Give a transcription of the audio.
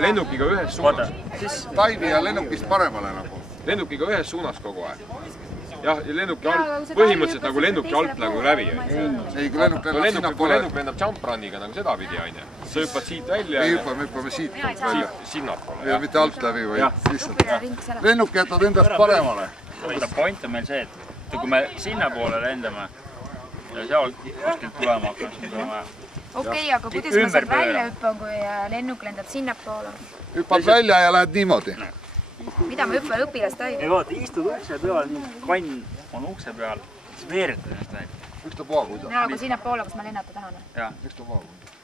lennukiga ühes suunas. Taivi ja lennukist paremale nagu. Lennukiga ühes suunas kogu aeg. Jah, ja lennuki alt, põhimõtteliselt nagu lennuki alt nagu läbi. Ei, kui lennuk lennab sinna pole. Lennuk lennab jump run'iga nagu seda pidi, aine. Sa hüppad siit välja. Ei hüppa, me hüppame siit välja. Sinnalt pole. Ja mitte alt läbi, vaid lihtsalt. Lennuk jätad endast paremale. Point on meil see, et kui me sinna poole lendame ja seal kuskilt tulema hakkame, Okei, aga kuidas ma sealt välja hüppan, kui lennuk lendab sinna poole? Hüppad välja ja lähed niimoodi. Mida ma hüppan õpilastaivi? Ei vaata, istud ukse peal, kann on ukse peal, siis veeretad ennast välja. Ükstapuha kuidas. Nagu sinna poole, kus ma lennata tahan. Jah. Ükstapuha kuidas.